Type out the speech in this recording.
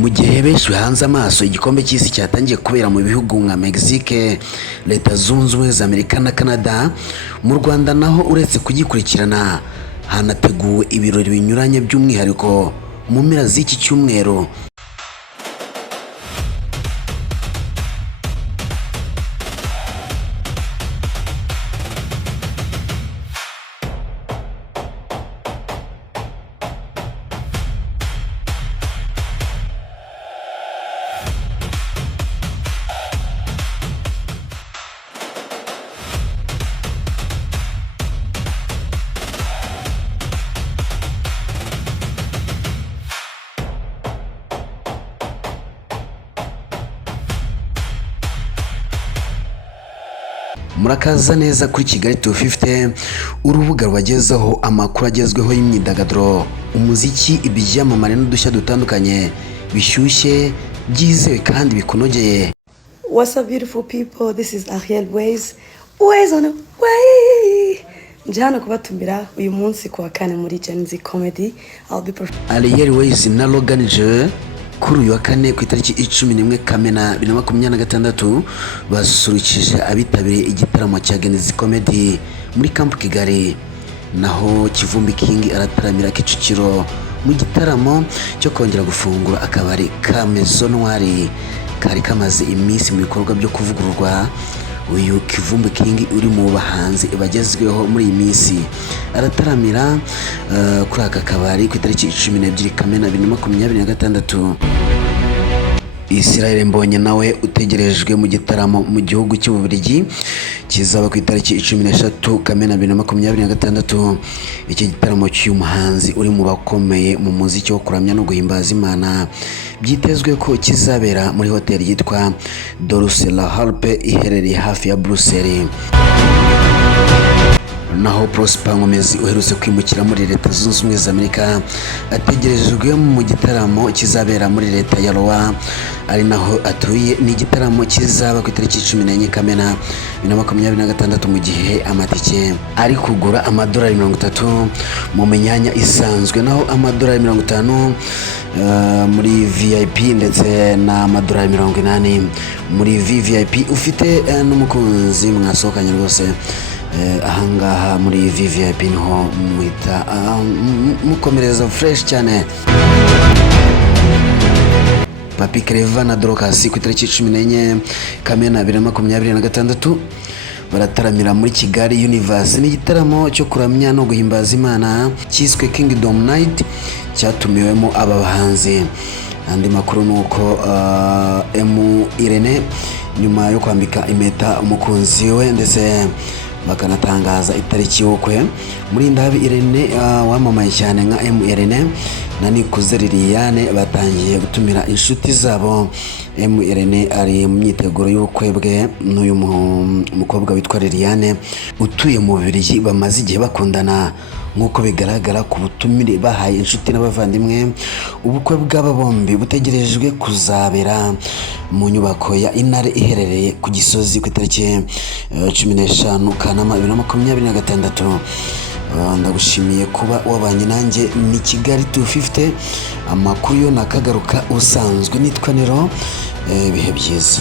mu gihe benshi hanze amaso igikombe cy'isi cyatangiye kubera mu bihugu nka Mexique, Leta Zunze Ubumwe za Amerika na Canada, mu Rwanda naho uretse kugikurikirana hanateguwe ibirori binyuranye by'umwihariko mu mpera z'iki cyumweru. Murakaza neza kuri Kigali 250, urubuga rwagezaho amakuru agezweho y'imyidagaduro, umuziki, ibyamamare n'udushya dutandukanye bishyushye, byizewe kandi bikunogeye. What's up beautiful people, this is Ariel Ways on the way. Njana kubatumira uyu munsi kuwa kane muri Gen Z Comedy. Ariel Ways na Logan J kuri uyu wa kane ku itariki 11 Kamena 2026 basurukije abitabiriye igitaramo cya Gen Z Comedy muri Camp Kigali, naho Kivumbi King arataramira Kicukiro mu gitaramo cyo kongera gufungura akabari ka Maison Noire kari kamaze iminsi mu bikorwa byo kuvugururwa. Uyu Kivumbi King uri mu bahanzi bagezweho muri iyi minsi arataramira kuri aka kabari ku itariki 12 Kamena 2026. Israel Mbonye nawe utegerejwe mu gitaramo mu gihugu cy'Ububiligi kizaba ku itariki 13 Kamena 2026. Iki gitaramo cy'umuhanzi uri mu bakomeye mu muziki wo kuramya no guhimbaza Imana byitezwe ko kizabera muri hoteli yitwa Dorus La Harpe iherereye hafi ya Bruxelles. Naho Prosper Ngomezi uherutse kwimukira muri Leta Zunze Ubumwe za Amerika ategerejwe mu gitaramo kizabera muri Leta ya Iowa, ari naho atuye. Ni igitaramo kizaba ku itariki 14 Kamena 2026 mu gihe amatike ari kugura amadolari 30 mu myanya isanzwe, naho amadolari 50 muri VIP ndetse na amadolari 80 muri VVIP. Ufite n'umukunzi mwasohokanye rwose ahangaha muri VVIP niho muhita mukomereza fresh cyane. Papi Clever na Dorcas ku itariki 14 Kamena 2026 barataramira muri Kigali Universe. Ni igitaramo cyo kuramya no guhimbaza Imana cyiswe Kingdom Night cyatumiwemo aba bahanzi. Andi makuru nuko Irene nyuma yo kwambika impeta umukunzi we ndetse bakanatangaza itariki y'ubukwe. Muri Ndabi Irene wamamaye cyane nka Irene na Nikuze Liliane batangiye gutumira inshuti zabo. Irene ari mu myiteguro y'ubukwe bwe n'uyu mukobwa witwa Liliane utuye mu Bubiligi, bamaze igihe bakundana nk'uko bigaragara ku butumire bahaye inshuti n'abavandimwe. Ubukwe bw'aba bombi butegerejwe kuzabera mu nyubako ya Inare iherereye ku Gisozi ku itariki 15 Kanama 2026. Ndagushimiye kuba wabanye nanjye. Ni Kigali 250, amakuru yo nakagaruka usanzwe. Nitwa Nero, ibihe byiza.